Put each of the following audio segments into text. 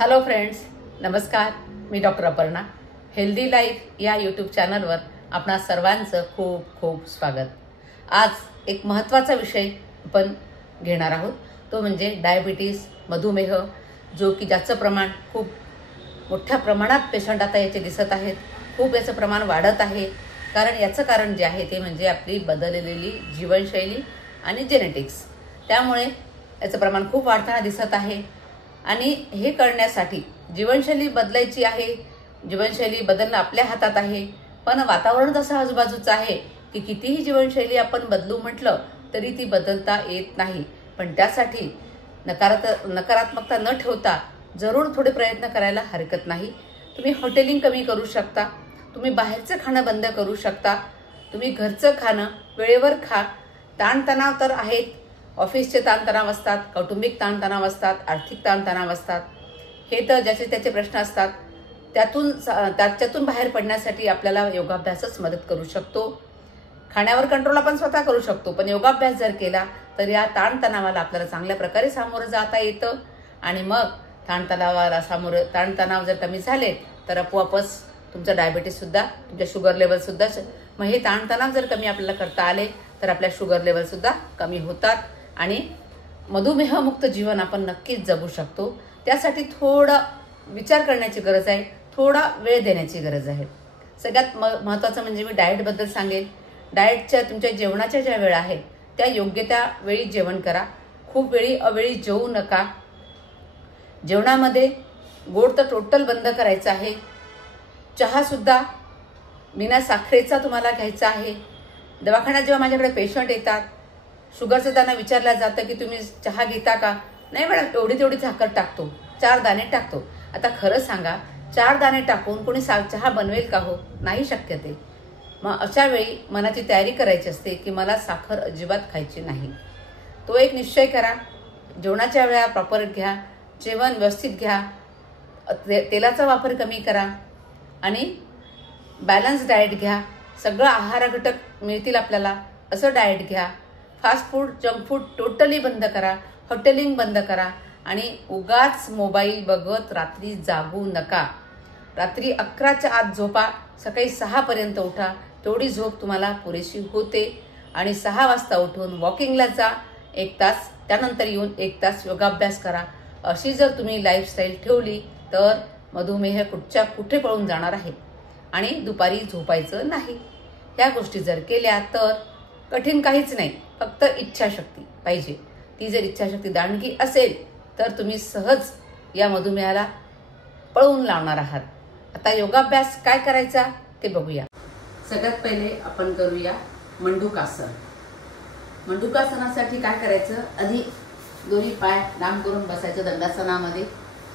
Hello friends, नमस्कार. मी doctor Aparna. Healthy life या YouTube चॅनलवर आपणा सर्वांचं खूप खूप स्वागत. आज एक महत्त्वाचा विषय आपण घेणार आहोत, तो म्हणजे डायबिटीस, मधुमेह, जो की ज्याचं प्रमाण खूप मोठ्या प्रमाणात पेशंट आता याचे दिसत आहेत. खूप याचं प्रमाण वाढत आहे. याचं कारण जे आहे ते म्हणजे आपली बदललेली जीवनशैली आणि जेनेटिक्स. त्यामुळे याचं प्रमाण खूप वाढताना दिसत आहे. आणि हे करण्यासाठी जीवनशैली बदलायची आहे. जीवनशैली बदलणं आपल्या हातात आहे, पण वातावरण तसं आजूबाजूचं आहे की कितीही जीवनशैली आपण बदलू म्हटलं तरी ती बदलता येत नाही. पण त्यासाठी नकारात्मकता न ठेवता जरूर थोडे प्रयत्न करायला हरकत नाही. तुम्ही हॉटेलिंग कमी करू शकता. तुम्ही बाहेरचं खाणं बंद करू शकता. तुम्ही घरचं खाणं वेळेवर खा. ताणतणाव तर आहेत. ऑफिसचे ताणतणाव असतात, कौटुंबिक ताणतणाव असतात, आर्थिक ताणतणाव असतात. हे तर ज्याचे त्याचे प्रश्न असतात. त्याच्यातून बाहेर पडण्यासाठी आपल्याला योगाभ्यासच मदत करू शकतो. खाण्यावर कंट्रोल आपण स्वतः करू शकतो, पण योगाभ्यास जर केला तर या ताणतणावाला आपल्याला चांगल्या प्रकारे सामोरं जाता येतं. आणि मग ताणतणाव जर कमी झाले तर आपोआपच तुमचं डायबिटीससुद्धा, तुमच्या शुगर लेवलसुद्धा, मग हे ताणतणाव जर कमी आपल्याला करता आले तर आपल्या शुगर लेवलसुद्धा कमी होतात आणि मधुमेहमुक्त जीवन आपण नक्कीच जगू शकतो. त्यासाठी थोडा विचार करण्याची गरज आहे, थोडा वेळ देण्याची गरज आहे. सगळ्यात महत्त्वाचं म्हणजे मी डाएटबद्दल सांगेन. डाएटच्या तुमच्या जेवणाच्या ज्या वेळा आहेत त्या योग्य त्या वेळी जेवण करा. खूप वेळी अवेळी जेवू नका. जेवणामध्ये गोड तर टोटल बंद करायचं आहे. चहासुद्धा बिना साखरेचा तुम्हाला घ्यायचा आहे. दवाखान्यात जेव्हा माझ्याकडे पेशंट येतात, शुगरचं त्यांना विचारलं जातं की तुम्ही चहा घेता का? नाही मॅडम, तेवढी साखर टाकतो, 4 दाणे टाकतो. आता खरं सांगा, 4 दाणे टाकून कोणी चहा बनवेल का हो? नाही शक्य ते. मग अशा वेळी मनाची तयारी करायची असते की मला साखर अजिबात खायची नाही. तो एक निश्चय करा. जेवणाच्या वेळा प्रॉपर घ्या. जेवण व्यवस्थित घ्या. तेलाचा वापर कमी करा आणि बॅलन्स डाएट घ्या. सगळं आहार घटक मिळतील आपल्याला असं डाएट घ्या. Fast food, junk food totally बंद करा. हॉटेलिंग बंद करा. आणि उगाच मोबाईल बघत रात्री जागू नका. रात्री 11च्या आत झोपा. सकाळी 6पर्यंत उठा. तेवढी झोप तुम्हाला पुरेशी होते. आणि 6 वाजता उठून वॉकिंगला जा 1 तास. त्यानंतर येऊन 1 तास योगाभ्यास करा. अशी जर तुम्ही लाईफस्टाईल ठेवली तर मधुमेह कुठे पळून जाणार आहे. आणि दुपारी झोपायचं नाही. ह्या गोष्टी जर केल्या तर कठीण काहीच नाही, फक्त इच्छाशक्ती पाहिजे. ती जर इच्छाशक्ती दांडगी असेल तर तुम्ही सहज या मधुमेहाला पळवून लावणार आहात. आता योगाभ्यास काय करायचा ते बघूया. सगळ्यात पहिले आपण करूया मंडूकासन. मंडूकासनासाठी काय करायचं, आधी दोन्ही पाय लांब करून बसायचं दंडासनामध्ये.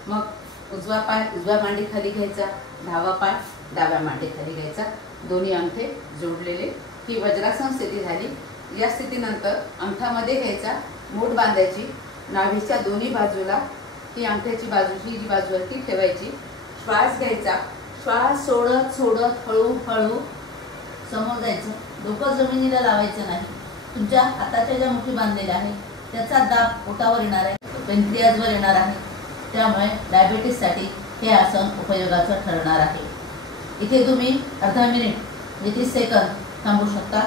मग उजवा मांडी खाली घ्यायचा, डावा पाय डाव्या मांडी खाली घ्यायचा. दोन्ही अंगठे जोडलेले. ही वज्रासन स्थिती झाली. या स्थितीनंतर अंगठामध्ये घ्यायचा, मूठ बांधायची. नाभीच्या दोन्ही बाजूला ही अंगठ्याची जी बाजू आहे ती ठेवायची. श्वास घ्यायचा. श्वास सोडत हळूहळू समोर जायचं. डोकं जमिनीला लावायचं नाही. तुमच्या हाताच्या ज्या मुठी बांधलेल्या आहेत त्याचा दाब पोटावर येणार आहे, पेनक्रियाजवर येणार आहे. त्यामुळे डायबिटीससाठी हे आसन उपयोगाचं ठरणार आहे. इथे तुम्ही अर्धा मिनिट 30 सेकंद थांबू शकता.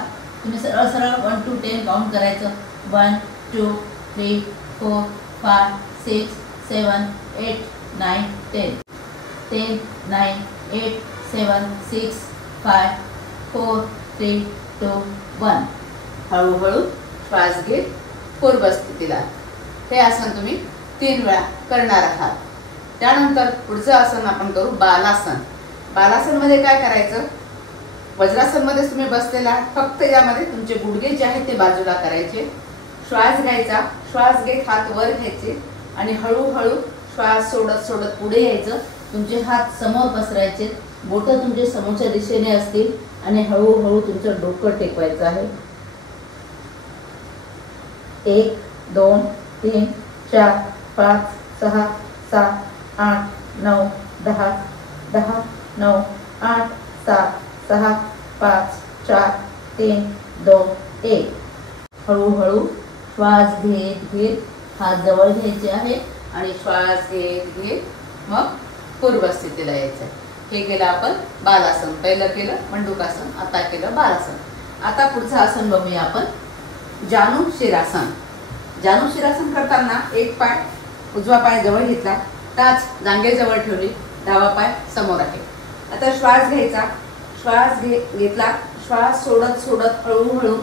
तुम्ही सरळ 1 to 10 काउंट करायचं. 1 2 3 4 5 6 7 8 9 10. 10 9 8 7 6 5 4 3 2 1. हळूहळू श्वास घेत पूर्व स्थितीला. हे आसन तुम्ही 3 वेळा करणार आहात. त्यानंतर पुढचं आसन आपण करू बालासन. बालासनमध्ये काय करायचं, वज्रासनमध्ये तुम्ही बसलेला, फक्त यामध्ये तुमचे गुडघे जे आहेत ते बाजूला करायचे. श्वास घ्यायचा. श्वास घेत हात वर घ्यायचे आणि हळूहळू श्वास सोडत पुढे यायचं. तुमचे हात समोर पसरायचे. बोटं तुमचे समोरच्या दिशेने असतील आणि हळूहळू तुमचं डोकं टेकवायचं आहे. 1 2 3 4 5 6 7 8 9 10 10 9 8 7 6 5 4 3 2 1. हळूहळू श्वास घेत हात जवळ घ्यायचे आहे आणि श्वास घेत मग पूर्व स्थितीला यायचं आहे. हे केलं आपण बालासन. पहिलं केलं मंडूकासन, आता केलं बालासन. आता पुढचं आसन बघूया आपण जानू शिरासन. जानू शिरासन करताना एक पाय उजवा पाय जवळ घेतला, टाच जांघेजवळ ठेवली, डावा पाय समोर आहे. आता श्वास घ्यायचा. श्वास घेतला, श्वास सोडत सोडत हळूहळू,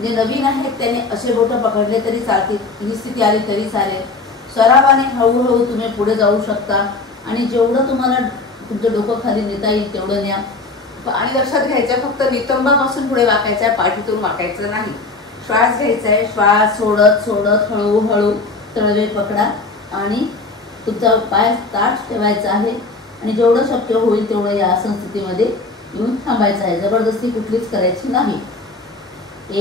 जे नवीन आहेत त्याने असे बोटं पकडले तरी चालतील, ही स्थिती आली तरी चालेल. सरावाने हळूहळू तुम्ही पुढे जाऊ शकता आणि जेवढं तुम्हाला तुमचं डोकं खाली नेता येईल तेवढं न्या. आणि लक्षात घ्यायचं फक्त नितंबापासून पुढे वाकायचं आहे, पाठीतून वाकायचं नाही. श्वास घ्यायचा आहे, श्वास सोडत सोडत हळूहळू तळवे पकडा आणि तुमचा पाय ताठ ठेवायचा आहे आणि जेवढं शक्य होईल तेवढं या आसन स्थितीमध्ये येऊन थांबायचं आहे. जबरदस्ती कुठलीच करायची नाही.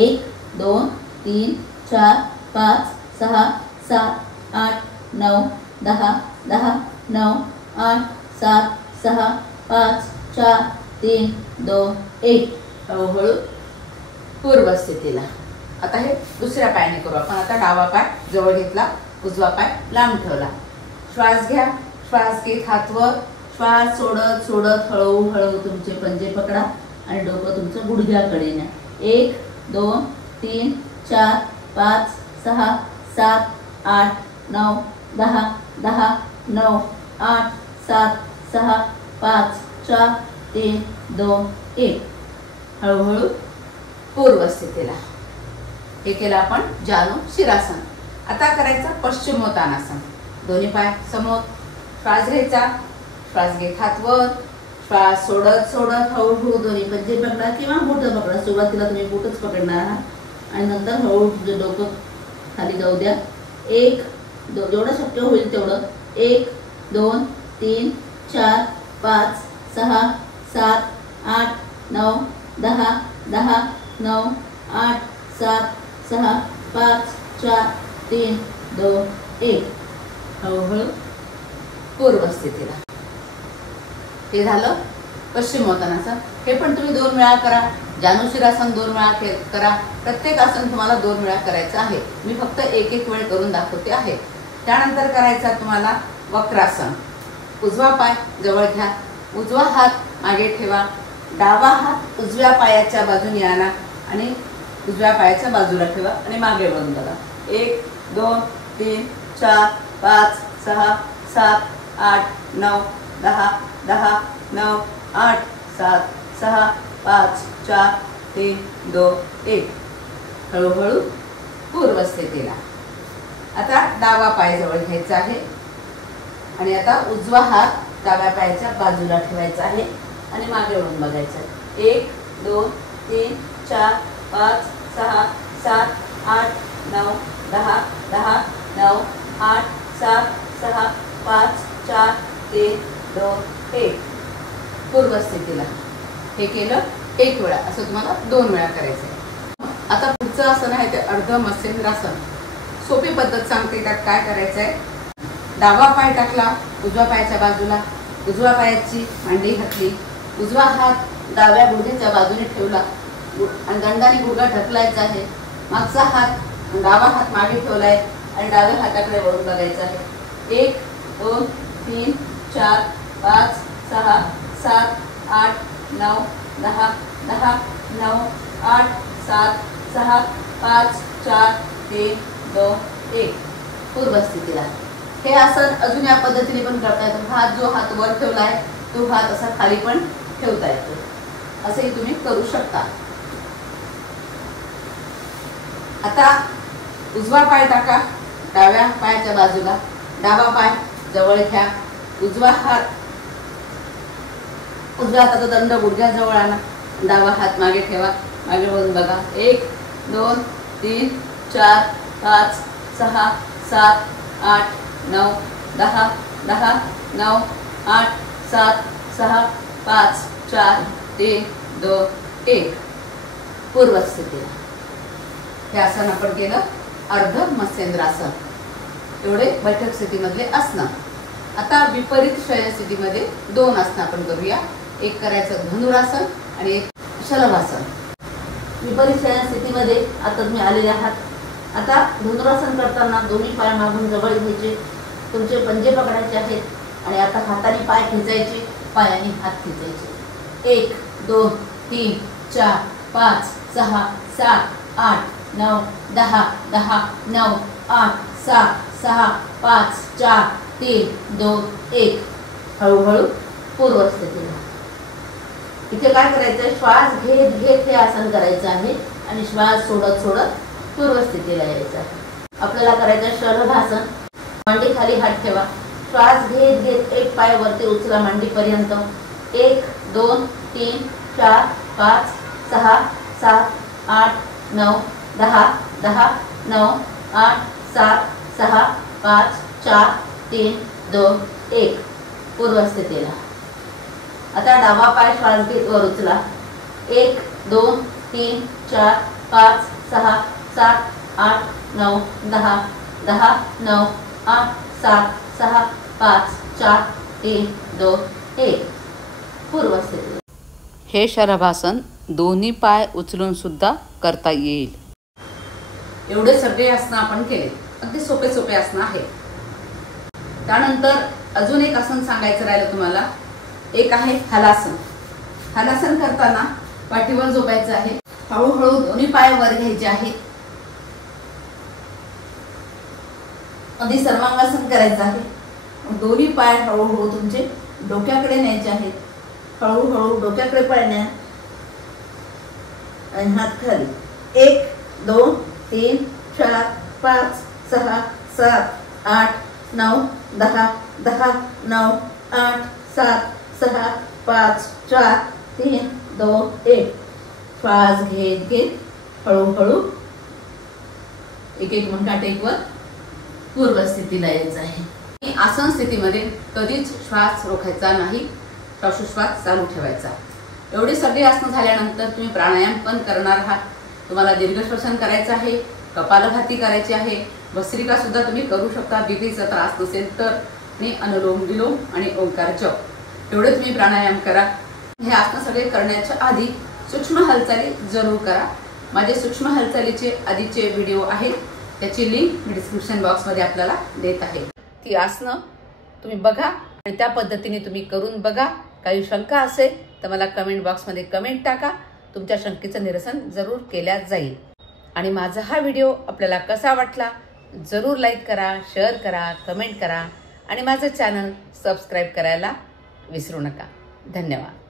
1 2 3 4 5 6 7 8 9 10 10 9 8 7 6 5 4 3 2 1. हळूहळू पूर्व स्थितीला. आता हे दुसऱ्या पायाने करू आपण. आता डावा पाय जवळ घेतला, उजवा पाय लांब ठेवला. श्वास घ्या. श्वास घेत हात वर, श्वास सोडत सोडत हळूहळू तुमचे पंजे पकडा आणि डोकं तुमचं गुडघ्याकडे न्या. 1 2 3 4 5 6 7 8 9 10 10 9 8 7 6 5 4 3 2 1. हळूहळू पूर्व स्थितीला. हे केलं आपण जानू शिरासन. आता करायचं पश्चिमोत्तानासन. दोन्ही पाय समोर, श्वास घ्यायचा, श्वास घेत हात वर, श्वास सोडत सोडत हळूहळू दोन्ही पंजे पकडा किंवा बोटं पकडा. सुरुवातीला तुम्ही बोटच पकडणार आहात आणि नंतर हळूहळू तुमचं डोकं खाली जाऊ द्या. 1 2 जेवढं शक्य होईल तेवढं. 1 2 3 4 5 6 7 8 9 10 10 9 8 7 6 5 4 3 2 1. हळूहळू पूर्व स्थितीला. हे झालं पश्चिमोत्तानासन. हे पण तुम्ही 2 वेळा करा. जानू शिरासन 2 वेळा करा. प्रत्येक आसन तुम्हाला 2 वेळा करायचं आहे. मी फक्त एक एक वेळ करून दाखवते आहे. त्यानंतर करायचा तुम्हाला वक्रासन. उजवा पाय जवळ घ्या, उजवा हात मागे ठेवा, डावा हात उजव्या पायाच्या बाजूने आणा आणि उजव्या पायाच्या बाजूला ठेवा आणि मागे वळून बघा. 1 2 3 4 5 6 7 8 9 10 10 9 8 7 6 5 4 3 2 1. हळूहळू पूर्व स्थितीला. आता डावा पाय जवळ घ्यायचा आहे आणि आता उजवा हात डाव्या पायाच्या बाजूला ठेवायचा आहे आणि मागे वळून बघायचं आहे. 1 2 3 4 5 6 7 8 9 10 10 9 8 7 6 5 4 3 2 1. पूर्व स्थितीला. हे केलं एक वेळा. असं तुम्हाला 2 वेळा करायचं आहे. आता पुढचं आसन आहे ते अर्ध मत्स्येंद्रासन. सोपी पद्धत सांगते. त्यात काय करायचं आहे, डावा पाय टाकला उजव्या पायाच्या बाजूला, उजव्या पायाची मांडी घातली, उजवा हात डाव्या गुडघ्याच्या बाजूने ठेवला आणि दंडाने गुडघा ढकलायचा आहे. मागचा हात डावा हात मागे ठेवलाय आणि डाव्या हाताकडे वळून बघायचं आहे. 1 2 3 4 5 6 7 8 9 10 10 9 8 7 6 5 4 3 2 1. पूर्व स्थितीला. हे आसन अजून या पद्धतीने पण करता येतं. हात जो हात वर ठेवला आहे तो हात असा खाली पण ठेवता येतो. असेही तुम्ही करू शकता. आता उजवा पाय टाका डाव्या पायाच्या बाजूला, डावा पाय जवळ घ्या, उजवा हात उजव्या हाताचा दंड गुडघ्याजवळ आणा, डावा हात मागे ठेवा, मागे वळून बघा. 1 2 3 4 5 6 7 8 9 10 10 9 8 7 6 5 4 3 2 1. पूर्व स्थितीला. हे आसन आपण केलं अर्ध मत्स्येंद्रासन. एवढे बैठक स्थितीमधले आसन. आता विपरीत शयन स्थितीमध्ये 2 आसन आपण करूया. एक करायचं धनुरासन आणि एक शलभासन. विपरीत शयन स्थितीमध्ये आता तुम्ही आलेले आहात. आता धनुरासन करताना दोन्ही पाय मागून जवळ घ्यायचे, तुमचे पंजे पकडायचे आहेत आणि आता हाताने पाय खेचायचे, पायाने हात खेचायचे. 1 2 3 4 5 6 7 8 9 10 10 9 8 7 6 5 4 3 2 1. हळूहळू पूर्वस्थितीला. इथे काय करायचं, श्वास घेत घेत हे आसन करायचं आहे आणि श्वास सोडत सोडत पूर्वस्थितीला यायचं आहे. आपल्याला करायचं शलभासन. मांडी खाली हात ठेवा. श्वास घेत घेत एक पाय वरती उचला मांडीपर्यंत. 1 2 3 4 5 6 7 8 9 10 10 9 8 7 6 5 4 3 2 1. पूर्वस्थितीला. आता डावा पाय श्वास घेत वर उचला. 1 2 3 4 5 6 7 8 9 10 10 9 8 7 6 5 4 3 2 1. पूर्वस्थिती. हे शलभासन दोन्ही पाय उचलून सुद्धा करता येईल. एवढे सगळे आसनं आपण केले. अगदी सोपे सोपे आसनं आहेत. त्यानंतर अजून एक आसन सांगायचं राहिलं तुम्हाला. एक आहे हलासन. हलासन करताना पाठीवर झोपायचं आहे. हळूहळू दोन्ही पाय वर घ्यायचे आहेत. अगदी सर्वांगासन करायचं आहे. दोन्ही पाय हळूहळू तुमचे डोक्याकडे न्यायचे आहेत. हळूहळू डोक्याकडे पाय न्या आणि हात खाली. 1 2 3 4 5 6 7 8 9 10 10 9 8 7 6 5 4 3 2 1. श्वास घेत घेत हळूहळू एक एक मिनिटात टेकवर पूर्वस्थितीला यायचं आहे. आसन स्थितीमध्ये कधीच श्वास रोखायचा नाही. श्वासोच्छ्वास चालू ठेवायचा. एवढी सगळी आसनं झाल्यानंतर तुम्ही प्राणायाम पण करणार आहात. तुम्हाला दीर्घ श्वसन करायचं आहे, कपालभाती करायची आहे, भस्त्रिका सुद्धा तुम्ही करू शकता. बीपीचा त्रास नसेल तर. आणि अनुलोम विलोम आणि ओंकार जप एवढे तुम्ही प्राणायाम करा. हे आसनं सगळे करण्याच्या आधी सूक्ष्म हालचाली जरूर करा. माझे सूक्ष्म हालचालीचे आधीचे व्हिडिओ आहेत, त्याची लिंक मी डिस्क्रिप्शन बॉक्समध्ये आपल्याला देत आहे. ती आसनं तुम्ही बघा आणि त्या पद्धतीने तुम्ही करून बघा. काही शंका असेल तर मला कमेंट बॉक्समध्ये कमेंट टाका. तुमच्या शंकेचं निरसन जरूर केल्या जाईल. आणि माझा हा व्हिडिओ आपल्याला कसा वाटला जरूर लाईक करा, शेअर करा, कमेंट करा आणि माझं चॅनल सबस्क्राईब करायला विसरू नका. धन्यवाद.